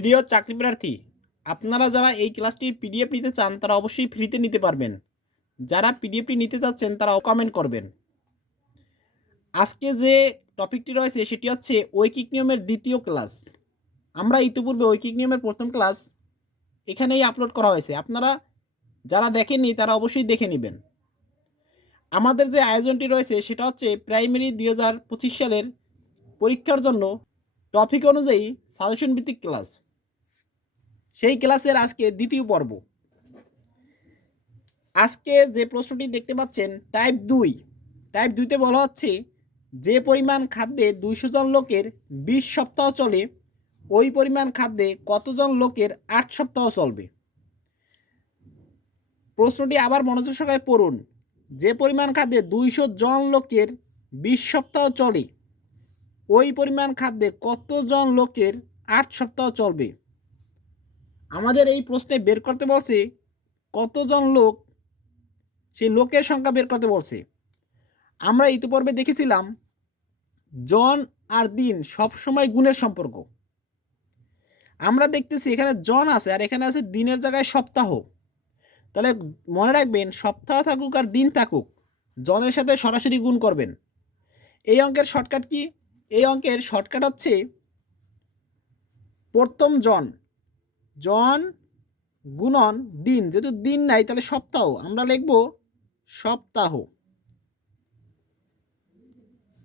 প্রিয় চাকরি প্রার্থী, আপনারা যারা এই ক্লাসটির পিডিএফ নিতে চান, তারা অবশ্যই ফ্রিতে নিতে পারবেন। যারা পিডিএফটি নিতে চাচ্ছেন তারা কমেন্ট করবেন। আজকে যে টপিকটি রয়েছে, সেটি হচ্ছে ঐকিক নিয়মের দ্বিতীয় ক্লাস। আমরা ইতিপূর্বে ঐকিক নিয়মের প্রথম ক্লাস এখানেই আপলোড করা হয়েছে। আপনারা যারা দেখেননি, তারা অবশ্যই দেখে নেবেন। আমাদের যে আয়োজনটি রয়েছে, সেটা হচ্ছে প্রাইমারি দুই হাজার পঁচিশ সালের পরীক্ষার জন্য টপিক অনুযায়ী সাজেশন ভিত্তিক ক্লাস। সেই ক্লাসের আজকে দ্বিতীয় পর্ব। আজকে যে প্রশ্নটি দেখতে পাচ্ছেন টাইপ দুই। টাইপ দুইতে বলা হচ্ছে, যে পরিমাণ খাদ্যে দুইশো জন লোকের বিশ সপ্তাহ চলে, ওই পরিমাণ খাদ্যে কতজন লোকের আট সপ্তাহ চলবে? প্রশ্নটি আবার মনোযোগ সহকারে পড়ুন। যে পরিমাণ খাদ্যে দুইশো জন লোকের বিশ সপ্তাহ চলে, ওই পরিমাণ খাদ্যে কতজন লোকের আট সপ্তাহ চলবে? আমাদের এই প্রশ্নে বের করতে বলছে, কতজন লোক? সেই লোকের সংখ্যা বের করতে বলছে। আমরা ইতিপূর্বে দেখেছিলাম, জন আর দিন সবসময় গুণের সম্পর্ক। আমরা দেখতেছি এখানে জন আছে আর এখানে আছে দিনের জায়গায় সপ্তাহ। তাহলে মনে রাখবেন, সপ্তাহ থাকুক আর দিন থাকুক, জনের সাথে সরাসরি গুণ করবেন। এই অঙ্কের শর্টকাট কি? এই অঙ্কের শর্টকাট হচ্ছে, প্রথম জন জন গুণন দিন, যেহেতু দিন নাই, তাহলে সপ্তাহ। আমরা লিখব সপ্তাহ।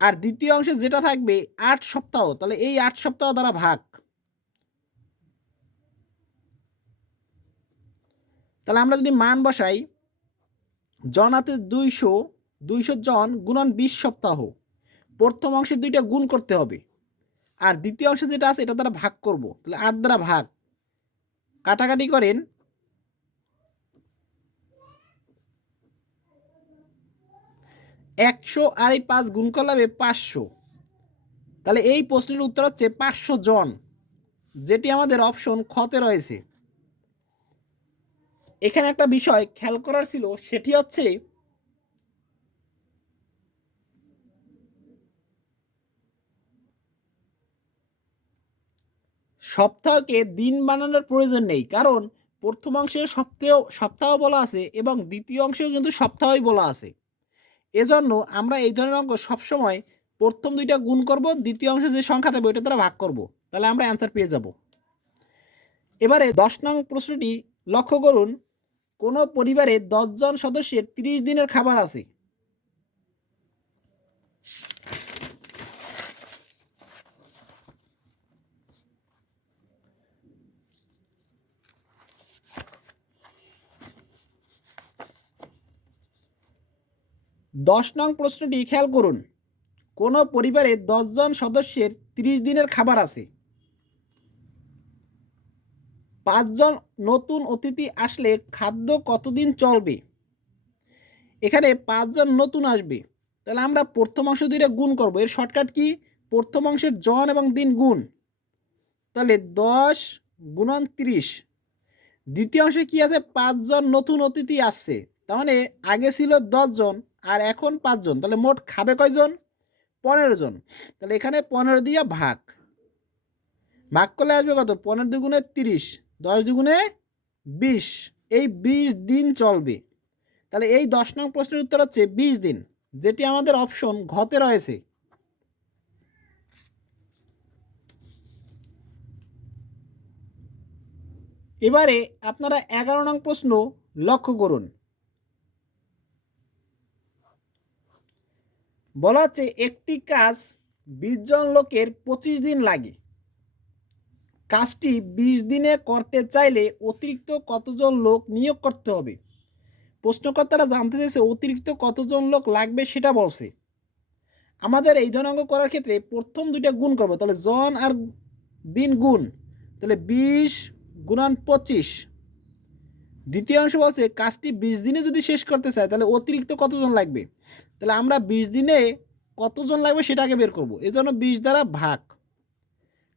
আর দ্বিতীয় অংশে যেটা থাকবে, আট সপ্তাহ, তাহলে এই আট সপ্তাহ দ্বারা ভাগ। তাহলে আমরা যদি মান বসাই, জন হাতে দুইশো দুইশো জন গুণন বিশ সপ্তাহ। প্রথম অংশে দুইটা গুণ করতে হবে। আর দ্বিতীয় অংশে যেটা আছে, এটা দ্বারা ভাগ করব। তাহলে আট দ্বারা ভাগ। কাটাকাটি করেন। একশো আর এই পাঁচ গুণ করলে হবে পাঁচশো। তাহলে এই প্রশ্নের উত্তর হচ্ছে পাঁচশো জন, যেটি আমাদের অপশন খতে রয়েছে। এখানে একটা বিষয় খেয়াল করার ছিল, সেটি হচ্ছে সপ্তাহকে দিন বানানোর প্রয়োজন নেই। কারণ প্রথম অংশে সপ্তাহ সপ্তাহ বলা আছে এবং দ্বিতীয় অংশেও কিন্তু সপ্তাহই বলা আছে। এজন্য আমরা এই ধরনের অঙ্ক সবসময় প্রথম দুইটা গুণ করব, দ্বিতীয় অংশে যে সংখ্যা দেবো ওইটা দ্বারা ভাগ করব। তাহলে আমরা অ্যান্সার পেয়ে যাব। এবারে দশ নং প্রশ্নটি লক্ষ্য করুন। কোনো পরিবারে দশজন সদস্যের তিরিশ দিনের খাবার আছে। দশ নং প্রশ্নটি খেয়াল করুন। কোনো পরিবারে দশজন সদস্যের তিরিশ দিনের খাবার আছে। পাঁচজন নতুন অতিথি আসলে খাদ্য কতদিন চলবে? এখানে পাঁচজন নতুন আসবে। তাহলে আমরা প্রথম অংশ দুইটা গুণ করব। এর শর্টকাট কি? প্রথম অংশের জন এবং দিন গুণ। তাহলে দশ গুণন তিরিশ। দ্বিতীয় অংশে কি আছে? পাঁচজন নতুন অতিথি আসছে। তার মানে আগে ছিল দশজন আর এখন পাঁচজন, তাহলে মোট খাবে কয়জন? পনেরো জন তাহলে এখানে পনেরো দিয়ে ভাগ। ভাগ করলে আসবে কত? পনেরো দুগুণে তিরিশ, দশ দুগুণে বিশ। এই বিশ দিন চলবে। তাহলে এই দশ নং প্রশ্নের উত্তর হচ্ছে বিশ দিন, যেটি আমাদের অপশন ঘতে রয়েছে। এবারে আপনারা এগারো নং প্রশ্ন লক্ষ্য করুন। বলা হচ্ছে একটি কাজ বিশ জন লোকের পঁচিশ দিন লাগে। কাজটি বিশ দিনে করতে চাইলে অতিরিক্ত কতজন লোক নিয়োগ করতে হবে? প্রশ্নকর্তারা জানতে চাইছে, অতিরিক্ত কতজন লোক লাগবে সেটা বলছে। আমাদের এই অঙ্ক করার ক্ষেত্রে প্রথম দুইটা গুণ করব, তাহলে জন আর দিন গুণ। তাহলে বিশ গুণান পঁচিশ দ্বিতীয় অংশ বলছে, কাজটি বিশ দিনে যদি শেষ করতে চায়, তাহলে অতিরিক্ত কতজন লাগবে? তাহলে আমরা বিশ দিনে কতজন লাগবে সেটাকে বের করব। এই জন্য বিশ দ্বারা ভাগ।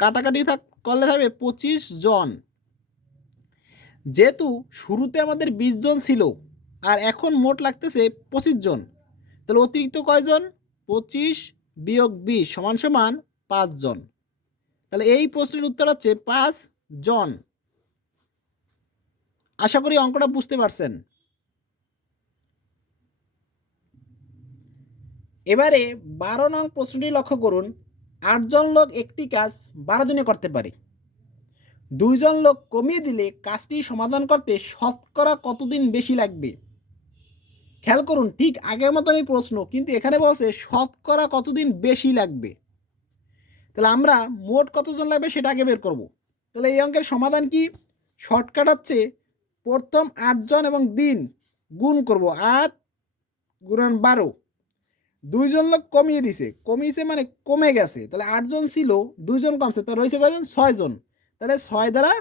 কাটাকাটি থাক, করলে থাকবে পঁচিশ জন। যেহেতু শুরুতে আমাদের বিশ জন ছিল, আর এখন মোট লাগতেছে পঁচিশ জন, তাহলে অতিরিক্ত কয়জন? পঁচিশ বিয়োগ বিশ সমান সমান পাঁচজন তাহলে এই প্রশ্নের উত্তর হচ্ছে পাঁচ জন। আশা করি অঙ্কটা বুঝতে পারছেন। এবারে বারো নং প্রশ্নটি লক্ষ্য করুন। আটজন লোক একটি কাজ বারো দিনে করতে পারে। দুইজন লোক কমিয়ে দিলে কাজটি সমাধান করতে শতকরা কতদিন বেশি লাগবে? খেয়াল করুন, ঠিক আগের মতনই প্রশ্ন, কিন্তু এখানে বলছে শতকরা কতদিন বেশি লাগবে? তাহলে আমরা মোট কতজন লাগবে সেটা আগে বের করব। তাহলে এই অঙ্কের সমাধান কি? শর্টকাট হচ্ছে প্রথম আটজন এবং দিন গুণ করব আট গুণন বারো। দুইজন লোক কমিয়ে দিছে। কমিয়েছে মানে কমে গেছে। তাহলে আটজন ছিল, দুইজন কমছে, তাহলে রয়েছে কয়জন? ছয়জন। তাহলে ছয় দ্বারা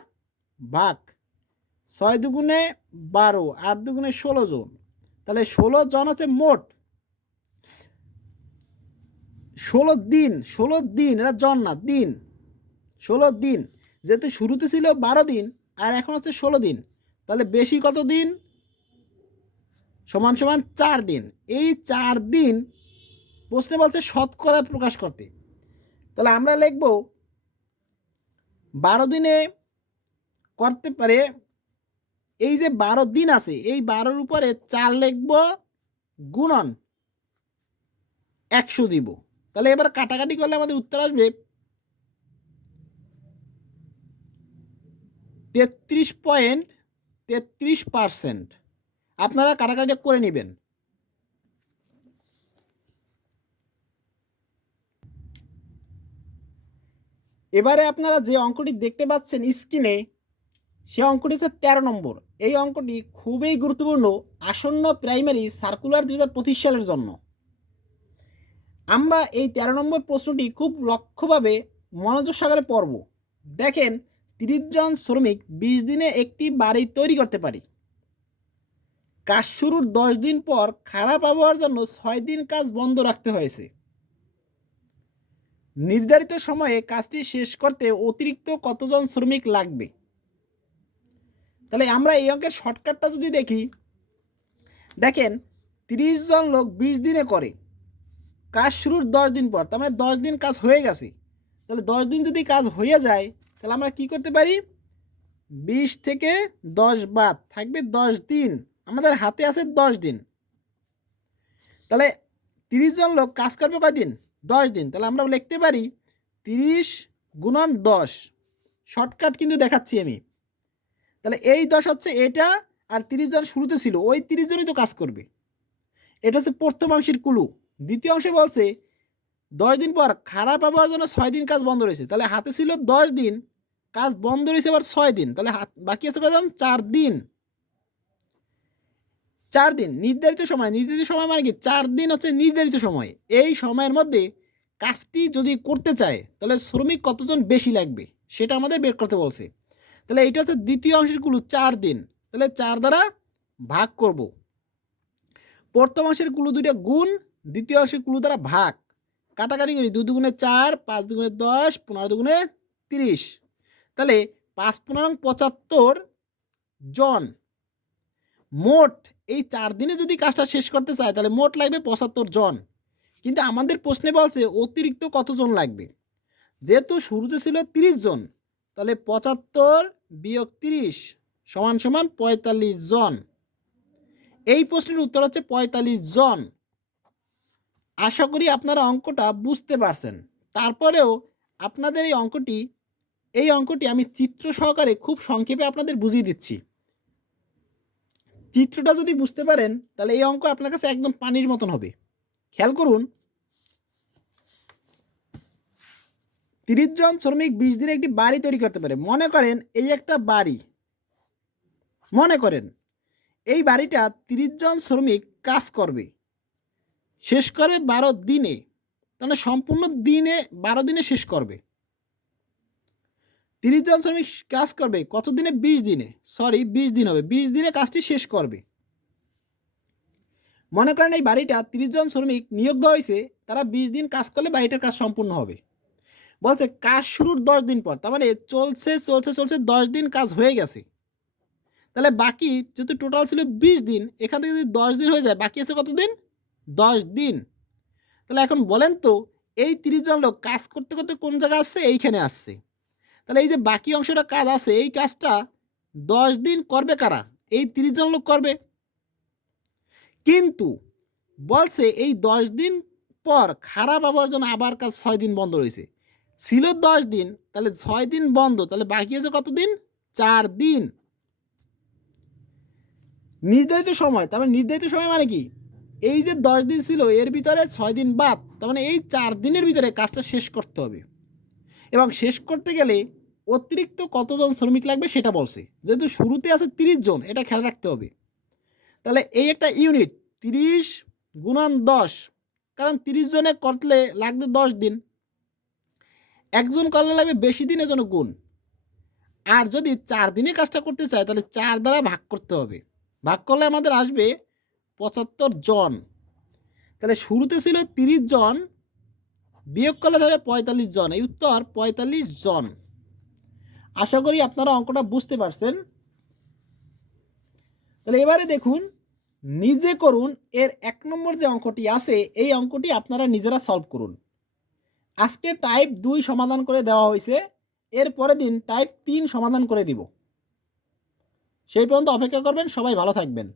ভাগ। ছয় দুগুণে বারো, আট দুগুণে ষোলো জন। তাহলে ষোলো জন আছে মোট। ষোলো দিন ষোলো দিন, এটা জন না, দিন। ষোলো দিন। যেহেতু শুরুতে ছিল বারো দিন, আর এখন হচ্ছে ষোলো দিন। তাহলে বেশি কত দিন? সমান সমান চার দিন। এই চার দিন প্রশ্নে বলছে শতকরা প্রকাশ করতে। তাহলে আমরা লিখব, বারো দিনে করতে পারে, এই যে বারো দিন আছে, এই বারোর উপরে চার লিখব, গুণন একশো দিব। তাহলে এবার কাটাকাটি করলে আমাদের উত্তর আসবে, তেত্রিশ পয়েন্ট তেত্রিশ পারসেন্ট। আপনারা কাটাকাটি করে নেবেন। এবারে আপনারা যে অঙ্কটি দেখতে পাচ্ছেন স্ক্রিনে, সে অঙ্কটি হচ্ছে তেরো নম্বর। এই অঙ্কটি খুবই গুরুত্বপূর্ণ আসন্ন প্রাইমারি সার্কুলার দুই সালের জন্য। আমরা এই তেরো নম্বর প্রশ্নটি খুব লক্ষ্যভাবে মনোযোগ সাগরে পড়ব। দেখেন তিরিশ জন শ্রমিক বিশ দিনে একটি বাড়ি তৈরি করতে পারে। কাজ শুরুর দশ দিন পর খারাপ আবহাওয়ার জন্য ছয় দিন কাজ বন্ধ রাখতে হয়েছে। নির্ধারিত সময়ে কাজটি শেষ করতে অতিরিক্ত কতজন শ্রমিক লাগবে? তাহলে আমরা এই অঙ্কের শর্টকাটটা যদি দেখি, দেখেন তিরিশ জন লোক বিশ দিনে করে। কাজ শুরুর দশ দিন পর, তার মানে দশ দিন কাজ হয়ে গেছে। তাহলে দশ দিন যদি কাজ হয়ে যায় তাহলে আমরা কি করতে পারি? বিশ থেকে দশ বাদ থাকবে দশ দিন। আমাদের হাতে আছে দশ দিন। তাহলে তিরিশ জন লোক কাজ করবে কয়দিন দশ দিন। তাহলে আমরা লিখতে পারি তিরিশ গুণন দশ। শর্টকাট কিন্তু দেখাচ্ছি আমি। তাহলে এই দশ হচ্ছে এটা আর তিরিশ জন শুরুতে ছিল। ওই তিরিশ জনই তো কাজ করবে। এটা হচ্ছে প্রথম অংশের কুলু। দ্বিতীয় অংশে বলছে দশ দিন পর খারাপ আবহাওয়ার জন্য ছয় দিন কাজ বন্ধ রয়েছে। তাহলে হাতে ছিল দশ দিন। কাজ বন্ধ রয়েছে আবার ছয় দিন। তাহলে বাকি আছে কজন? চার দিন। চার দিন, নির্ধারিত সময়। নির্ধারিত সময় মানে কি? চার দিন হচ্ছে নির্ধারিত সময়। এই সময়ের মধ্যে কাজটি যদি করতে চায়, তাহলে শ্রমিক কতজন বেশি লাগবে? সেটা আমাদের বের করতে বলছে। তাহলে এটা হচ্ছে দ্বিতীয় অংশের কুলু, চার দিন। তাহলে চার দ্বারা ভাগ করব। প্রথম অংশের কুলু দুইটা গুণ, দ্বিতীয় অংশের কুলু দ্বারা ভাগ। কাটাকাটি করি, দুই দুগুণে চার, পাঁচ দুগুণে দশ, পনেরো দুগুণে তিরিশ। তাহলে পাঁচ পনেরো পঁচাত্তর জন। মোট এই চার দিনে যদি কাজটা শেষ করতে চায়, তাহলে মোট লাগবে পঁচাত্তর জন। কিন্তু আমাদের প্রশ্নে বলছে অতিরিক্ত কতজন লাগবে? যেহেতু শুরুতে ছিল তিরিশ জন, তাহলে পঁচাত্তর বিয়োগ তিরিশ সমান সমান পঁয়তাল্লিশ জন। এই প্রশ্নের উত্তর হচ্ছে পঁয়তাল্লিশ জন। আশা করি আপনারা অঙ্কটা বুঝতে পারছেন। তারপরেও আপনাদের এই অঙ্কটি এই অঙ্কটি আমি চিত্র সহকারে খুব সংক্ষেপে আপনাদের বুঝিয়ে দিচ্ছি। চিত্রটা যদি বুঝতে পারেন, তাহলে এই অঙ্ক আপনার কাছে একদম পানির মতন হবে। খেয়াল করুন। তিরিশ জন শ্রমিক বিশ দিনে একটি বাড়ি তৈরি করতে পারে। মনে করেন এই একটা বাড়ি। মনে করেন, এই বাড়িটা তিরিশ জন শ্রমিক কাজ করবে। শেষ করবে বারো দিনে, তাহলে সম্পূর্ণ দিনে, বারো দিনে শেষ করবে। তিরিশ জন শ্রমিক কাজ করবে। কত দিনে বিশ দিনে। সরি বিশ দিন হবে। বিশ দিনে কাজটি শেষ করবে। মনে করেন এই বাড়িটা তিরিশ জন শ্রমিক নিয়োগ দেওয়া হয়েছে, তারা বিশ দিন কাজ করলে বাড়িটার কাজ সম্পূর্ণ হবে। বলছে, কাজ শুরুর দশ দিন পর, তার মানে চলছে চলছে চলছে দশ দিন কাজ হয়ে গেছে। তাহলে বাকি যেহেতু টোটাল ছিল বিশ দিন, এখান থেকে যদি দশ দিন হয়ে যায়, বাকি আছে কত দিন দশ দিন। তাহলে এখন বলেন তো, এই তিরিশ জন লোক কাজ করতে করতে কোন জায়গায় আসছে? এইখানে আসছে। তাহলে এই যে বাকি অংশটা কাজ আছে, এই কাজটা দশ দিন করবে কারা? এই তিরিশ জন লোক করবে। কিন্তু বলছে এই দশ দিন পর খারাপ আবহাওয়ার জন্য আবার কাজ ছয় দিন বন্ধ রয়েছে। ছিল দশ দিন, তাহলে ছয় দিন বন্ধ, তাহলে বাকি আছে কতদিন চার দিন। নির্ধারিত সময়, তার মানে নির্ধারিত সময় মানে কি? এই যে দশ দিন ছিল, এর ভিতরে ছয় দিন বাদ, তার মানে এই চার দিনের ভিতরে কাজটা শেষ করতে হবে। এবং শেষ করতে গেলে অতিরিক্ত কতজন শ্রমিক লাগবে সেটা বলছে। যেহেতু শুরুতে আছে তিরিশ জন, এটা খেয়াল রাখতে হবে। তাহলে এই একটা ইউনিট, তিরিশ গুণন দশ, কারণ তিরিশ জনে করলে লাগবে দশ দিন। একজন করলে লাগবে বেশি দিনের জন্য গুণ। আর যদি চার দিনে কাজটা করতে চায়, তাহলে চার দ্বারা ভাগ করতে হবে। ভাগ করলে আমাদের আসবে পঁচাত্তর জন। তাহলে শুরুতে ছিল তিরিশ জন বিয়োগ করলে হবে পঁয়তাল্লিশ জন। এই উত্তর পঁয়তাল্লিশ জন। আশা করি আপনারা অঙ্কটা বুঝতে পারছেন। তাহলে এবারে দেখুন, নিজে করুন, এর এক নম্বর যে অঙ্কটি আছে, এই অঙ্কটি আপনারা নিজেরা সলভ করুন। আজকে টাইপ দুই সমাধান করে দেওয়া হয়েছে, এর পরের দিন টাইপ তিন সমাধান করে দিব। সেই পর্যন্ত অপেক্ষা করবেন, সবাই ভালো থাকবেন।